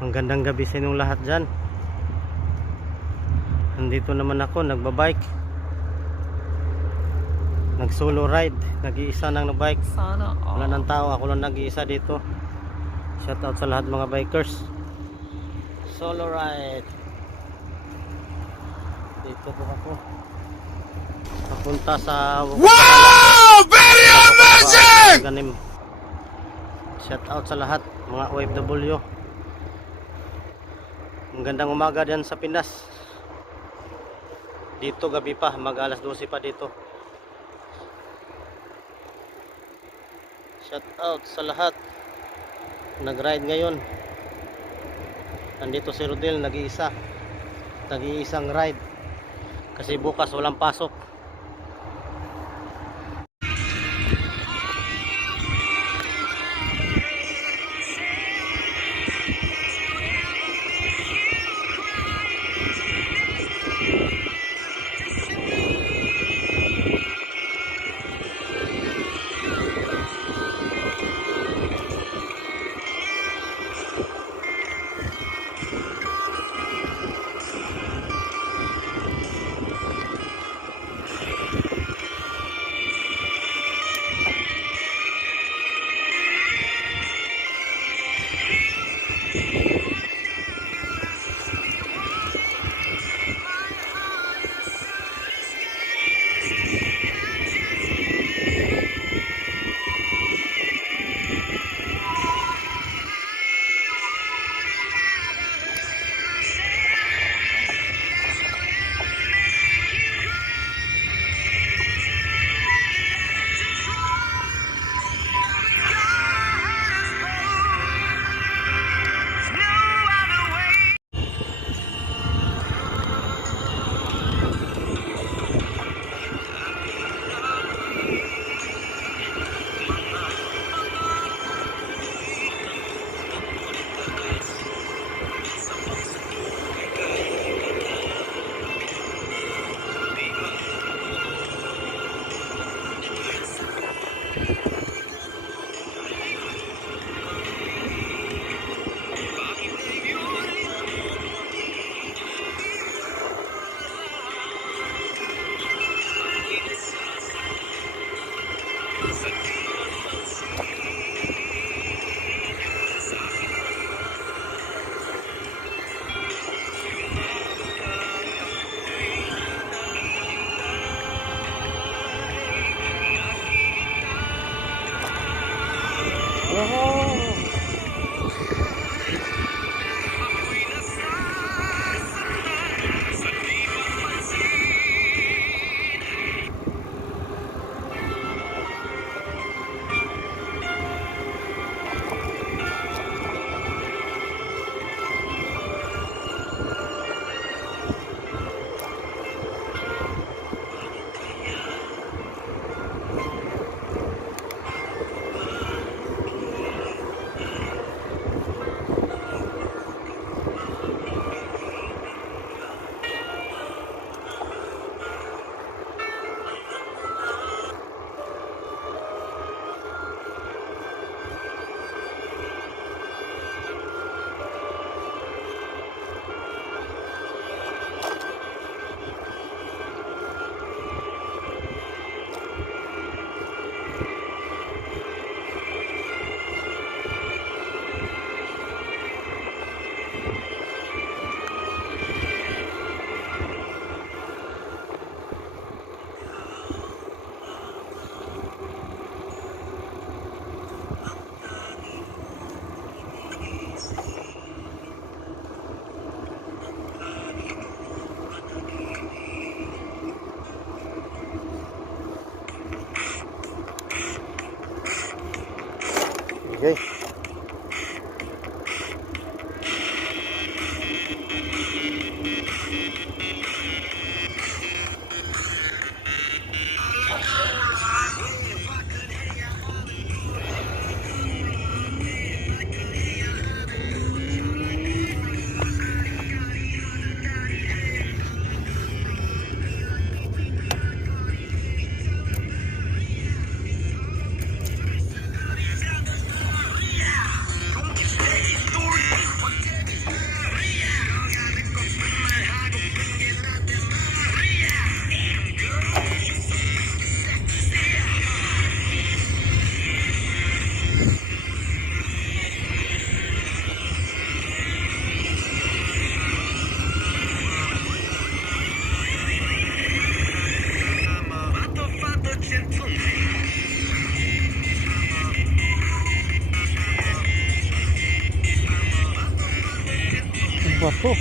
Ang gandang gabi sa inyong lahat dyan. Nandito naman ako, nagbabike. Nag solo ride. Nag-iisa nang nagbike. Sana Wala all. nang tao, ako lang nag-iisa dito. Shout out sa lahat mga bikers. Solo ride. Dito po ako. Papunta sa Wow! Very amazing! Ganim. Shout out sa lahat mga OFW. Ang gandang umaga diyan sa Pinas. Dito gabi pa, mag alas 12 pa dito. Shout out sa lahat nag-ride ngayon. Nandito si Rodel, nag-iisang ride kasi bukas walang pasok. Wapo.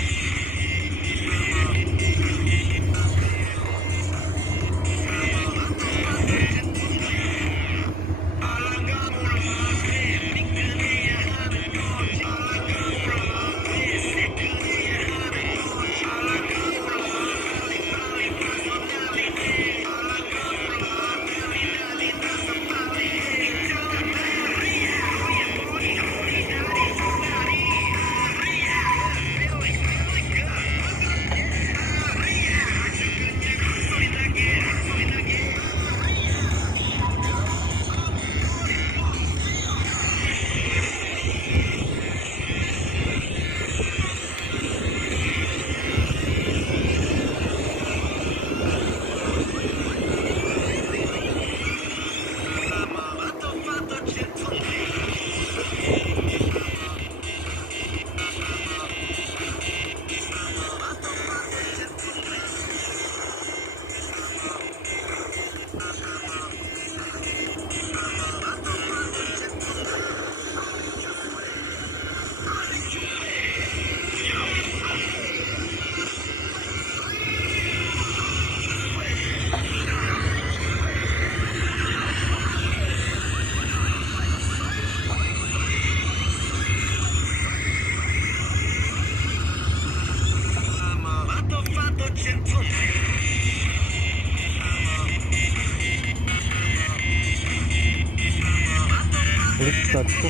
Baliktad ko.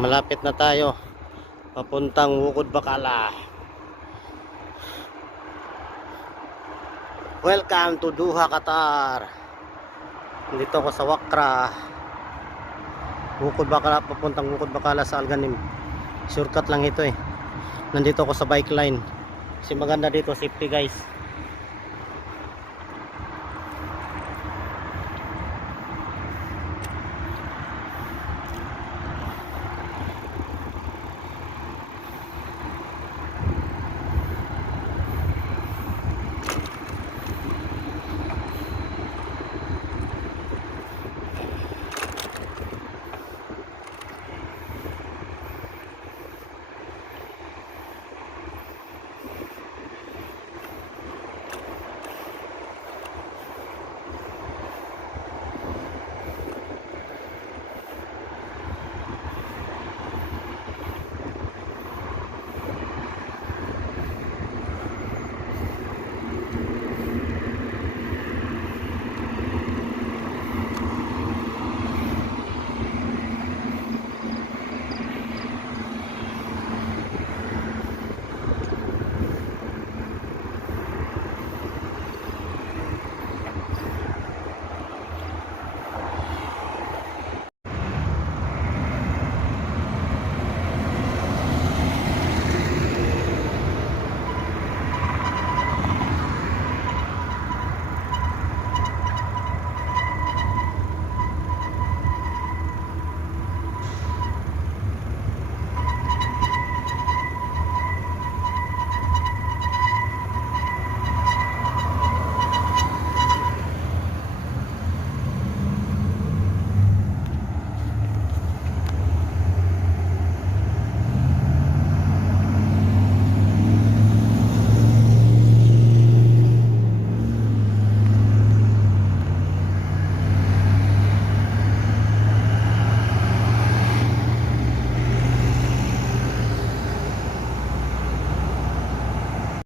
Malapit na tayo papuntang Wukod Bacala. Welcome to Doha, Qatar. Dito ako sa Wakra, Wukod Bacala, papuntang Wukod Bacala sa Alganim. Shortcut lang ito eh. Nandito ako sa bike line kasi maganda dito, safety guys.